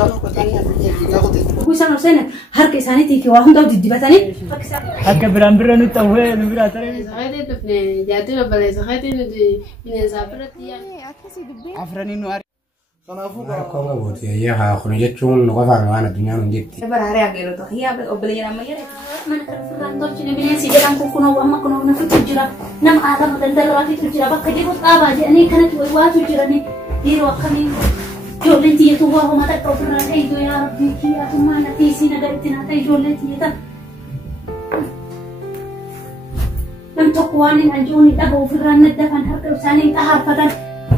مجانو كتاني يا أختي وكويسان وسنة هرك إسانيتي كي واحد داود دبتني حق بران برانو توه نبرا ترى هذه تبني جاتنا بلاش هذه من زابرة يعني عفرني نوار Kau nggak buat ya aku nih cuma nggak farwa anak dunia nunjuk. Sabar hari agak lo tuh ya obelnya namanya deh. mana kan Fernando cina bini si jalan kuno wa ma kuno na tujira nam alam dan darati tujira bakka di aba je ani kana tu wa tujira ni diro kami jolle ti tu wa ma ta to na ai do ya rabbi ki ya ma na ti si na ga itina ta jolle ti ta nam to kwani an joni da go Fernando da kan har ka usani ta har fadan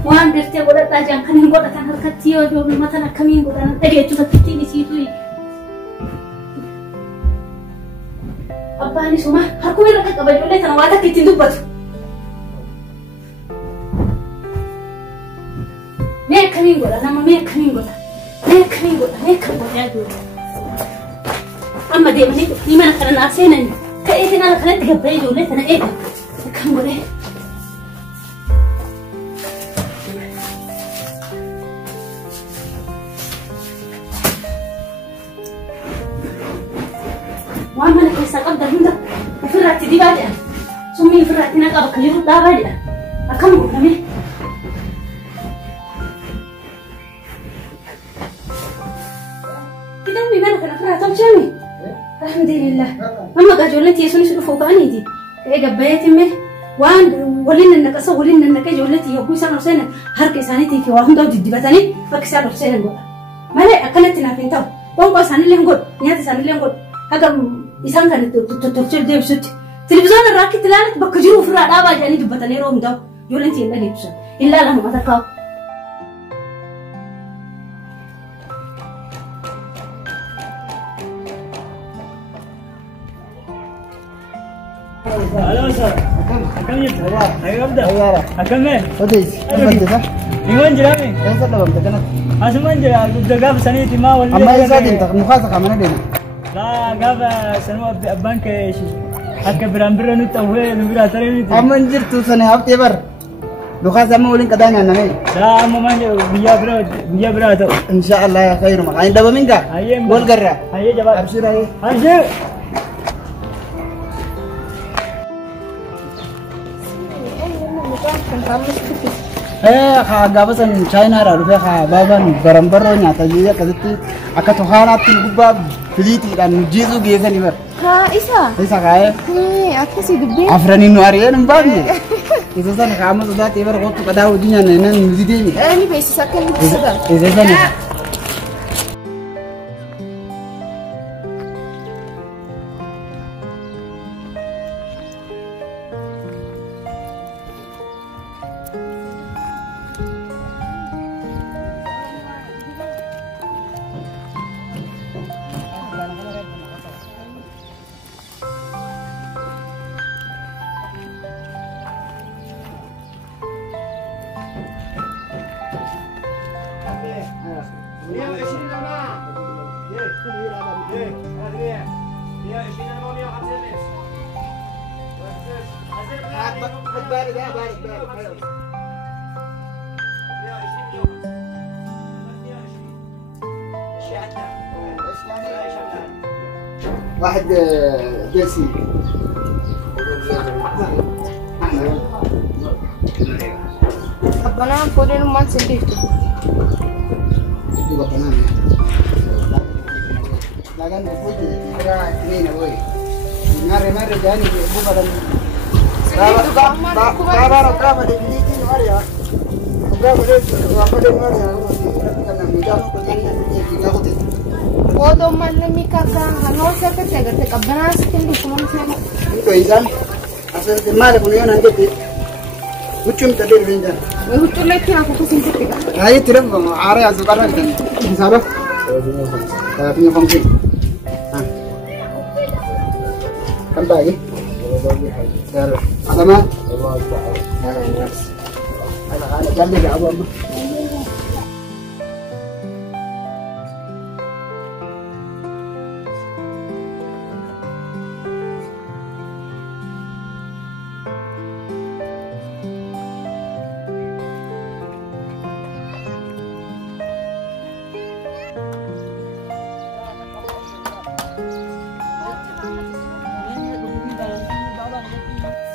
wan dirte goda ta jan kan goda kan har ka tiyo jo mata na kami goda na dage tu ta ti ni si tu Apa ni semua? Aku yang nak kabel oleh tanah wadah kita tu batu. Mek kami goda, nama mek kami goda, mek kami goda, mek kami goda dulu. Amma dia ni mana kerana asalnya ni? Kaya itu nak kerana tiga bayi oleh tanah itu, kami goda. وأنا كيس أقدر هندا فرعتي دي بعدها سمي فرعتي نقابة كليرو دا بعدها أكمل كمي كده أمي مالك أنا فرعتي أمشي الحمد لله أما قاجولتي يسوني شنو فوق أني دي إيه قبيتي مي وان ولين إنك أصو ولين إنك جولتي يوكوي سنة وسنة هركي سانيتي كي واحد داود دي بتاني فكسر وسنة نقول ما لا أكلت نافين تاو وان ساني اللي نقول نياتي ساني اللي نقول هذا إنسان كان تطلع ده بسوت تلفزيون الراكي تلانك بكجرو في الرادة جاني دبتني روم ده يولنتي إلا لبسه إلا لهم ما تكاو Halo sir, akam ni bawa, ayo abda, akam ni, Odis, apa tu? iman jerami, Yang satu dalam tekan. asuman jera, jaga pesani tima wal. Amma isa din tak mukhasa kamana din. لا قابا سنو بانك ايش حق برامبر نو توه نبرا ترى Amma anjir tu sana hab tebar. Mukhasa mau ulin kadanya nami. لا مو ما بيا برا تو إن شاء الله يا خير ما عند منك. هاي قول قرة. هاي جواب أبشر هاي. هاي gabasan China ra rufe baban barambaro nyata jiya kazati aka to halati gubba filiti dan jizu ge sani bar Ha isa kaya aku sih gede afrani no ari en babi isa san kamu sudah tebar gotu kada ujinya nan muzide ni ini bisa sakit sudah isa sani واحد جالسين أنا فورين ما سنديته itu bakanan lagan bukut kira ini na boy mare jani bu badan berapa de biliti mari ya berapa de mari ya karena mudah kita hotel Bodo malami kaka hano sa ka taga te kabana sindi kumon sa itu izan asal mare punya nanti Mucum tadi rendah. hutu leki aku kusin tiga Ayo tiram area sekarang kan. Sabar. Punya fungsi. Kan lagi. Ada mah? Ada jadi enggak apa?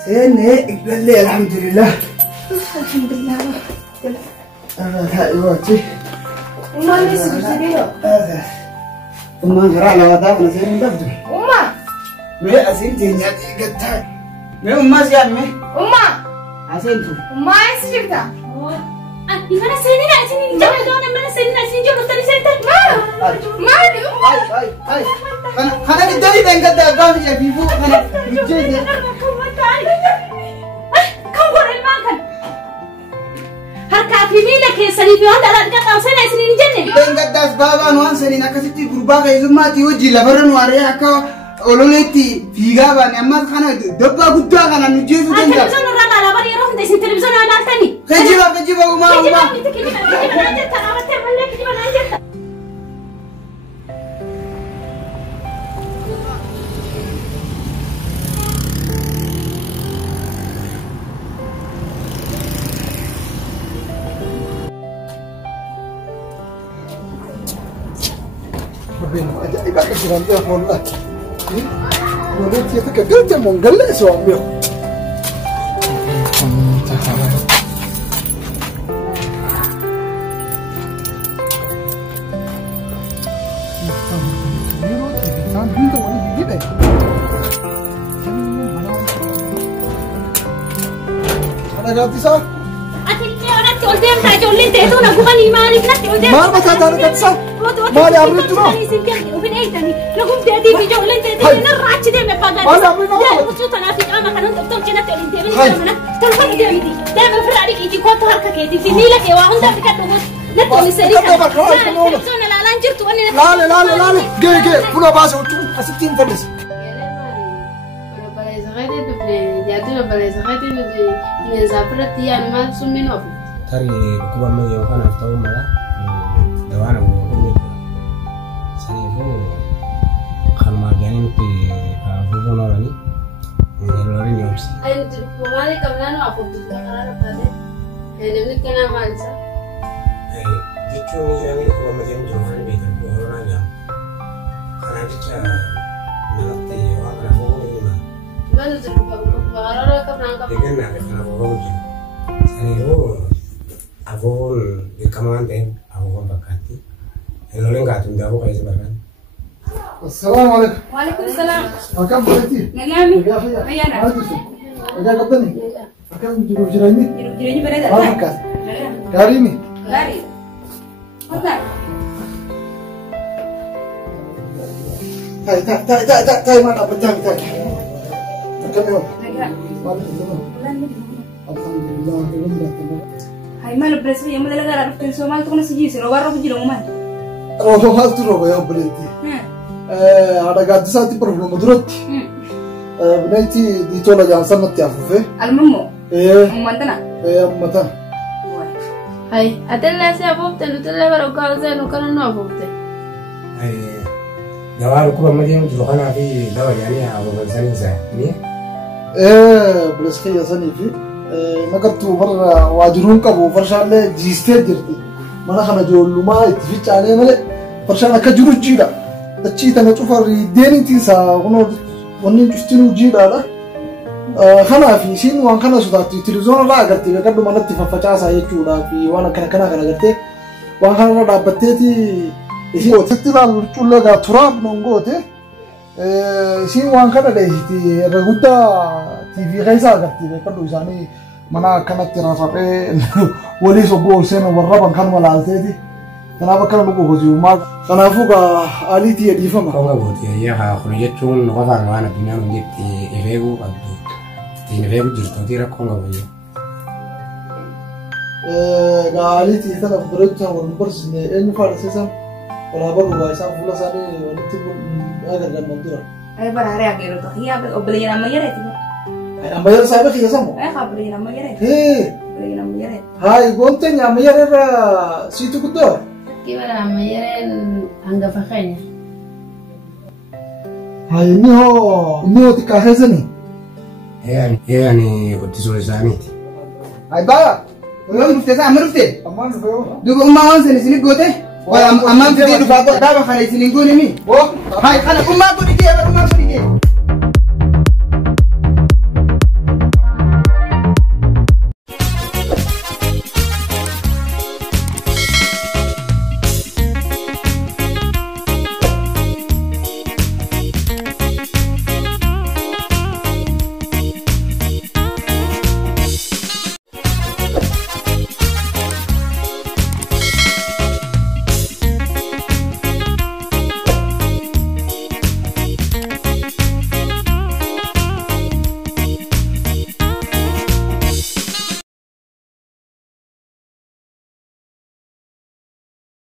إيه قال لي الحمد لله. الحمد لله. هاي وقتي. وما لسه بسبيله. وما نقرأ على وضعنا نسير ندبدو. وما. ما أسينتين يا قطع. ما أمّا زياد ما. وما. أسينتو. وما يسجبتا. أنا سنين عشان جوا دونا من سنين عشان جوا مستري سنتين. ما أدري. هاي. أنا بدي بين قد أقام يا بيبو أنا بجد. كم قرر الماكن؟ هركا في ميلك يا سنين في هذا لا تقطع سنة سنين جنة. بين قد أسبابا نوان سنين أكسيتي غربا كيزماتي وجي لبرن واري أكا أولولتي في غابة نعمات خنا دبا قدّا خنا نجيزو جنة. التلفزيون الرابع على بري روح ده التلفزيون على الثاني. كجيبا وما. Iba kasiran dia والله. ولد يتكلم من قال سوامي. Ada ganti sah? قدام تاجولين تهتونا قبل مالك نحكي قدام ما بتعرف تنسى ما لي عمري تروح وفين ايه تاني نقوم تهدي في جولين تهدي نرعى كده ما بقى ما لي عمري لا وصلت انا في جامعه كانوا تقوم كده تقولين تهدي تلفون دي دائما في عليك يجي كنت هركك يدي في ميلك يا وهم ده كده لا تقولي سريع لا لا انجرت وانا لا جي فلو باس وتسيتين فلس Jatuh balai sakit ini zapret tian mal sumin of. Tari kuba mo yung kana tahu mala dawana mo ko sani bo khalma ganin pe bubo no rani lori news Ayo kumali kamlan aku tuh karena pada ini kena malsa. Dicu ni jani kuba mo yung johan be ko horona jam kana dicha nalati wa kana bo ni ma Baru tuh baru kamlan dengan nak kana bo ni sani bo abon di kamande abon bakati lori ngatun da bo kaisa bakan. السلام عليكم. وعليكم السلام. أكم بلتي؟ نعمي. أيا أنا. أجا قبلني. أكم جروب جراني. جراني بريدة. ما فكر. كاريني. غاري. هذا. تاي ما نبغى تاي. أكم يوم. الحمد لله. هاي ما لبرس في يوم ده لقى عرفت إنسان ما تكون سجيس لو قرب بيجي لهم ما. روح ما تروح يا بلتي. ada gadis saat itu perlu menurut. Benaiti ditolak jangan sama tiap fe. Almumu. Mantana. Mata. Hai, atelah siapa betul atelah baru kau saya nukan apa betul. Jawab kuba mo yung johan api dawa yani abo sani sa ni. Belas kaya sani fi. Nakat tu bar wajurun ka bu farshale jiste jirti. Mana khana jollu ma itfi chane male farshana ka juru jida. Tachita na chufar deni tisa kono wonni justinu jida la. Khana fi sin wan khana sudati television la agarti be kaddu manatti fa 50 ay chuda fi wana kana garte wan khana da batteti isi ottira chulla ga turab nongote sin wan khana de hiti raguta TV gaisa agarti be kaddu isani mana kana tira fa be wali so go sen warraban kan malalteti kana bakana lugo goju ma kana fuga aliti edifama Konga boti ya ha khunjetun no fa wana dunya no jekti evegu abdu tinvegu jirto tira konga boye aliti tala burutta wal bursne en farsesan wala baru ga sa fula sane wal tibul agar gan mandura Ay para hari agero to hiya be obele na mayere tiba. ay ambayar sabe khiya samo Ay khabele na mayere. Obele na mayere. hay gonte nya mayar ra situ kudo Kibara mayeren angga fakanya. hay ni ho tika hezani yani otisole saniti ay baya Wala mufte sa amrufte. aman fayo Dugo umma wan sini gote. Wala amman fide du fa ko da ba khale sini gone mi. bo Hay khana umma ko dige umma ko dige.